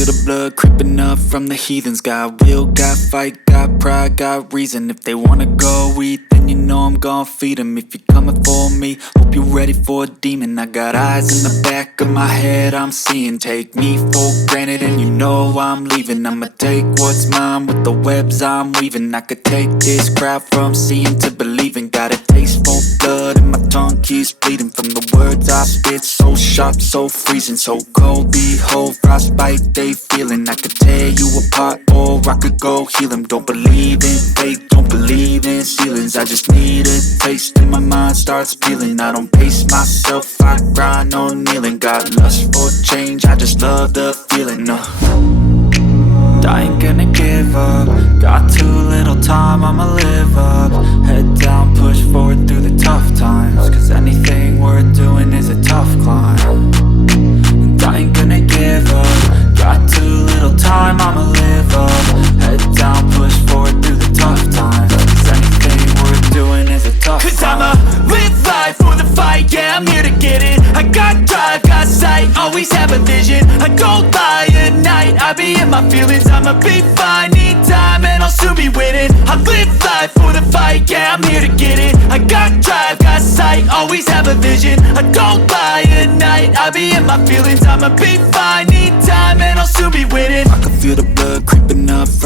feel the blood creeping up from the heathens. Got will, got fight, got pride, got reason. If they wanna go eat, then you know I'm gon' feed them. If you're coming for me, hope you're ready for a demon. I got eyes in the back of my head, I'm seeing. Take me for granted and you know I'm leaving. I'ma take what's mine with the webs I'm weaving. I could take this crowd from seeing to believing. Got a taste for blood and my tongue keeps bleeding from the words I spit. So sharp, so freezing, so cold. Behold, frostbite they feeling. I could tear you apart or I could go heal them. Don't believe in fate, don't believe in ceilings. I just need a taste and my mind starts peeling. I don't pace myself, I grind on kneeling. Got lust for change, I just love the feeling. I ain't gonna give up. Got too little time, I'ma live up. Head down, push forward through the tough times. Cause anything worth doing is a tough climb. And I ain't gonna give up. Got too little time, I'ma live up. Head down, push forward through the tough times. Cause anything worth doing is a tough climb. Cause I'ma live life for the fight, yeah, I'm here to get it. I got drive, got sight, always have a vision. I don't lie at night, I be in my feelings. I'ma be fine, need time and I'll soon be winning. I live life for the fight, yeah, I'm here to get it. I got drive, got sight, always have a vision. I don't lie at night, I be in my feelings. I'ma be fine, need time and I'll soon be winning. I can feel the blood creeping up from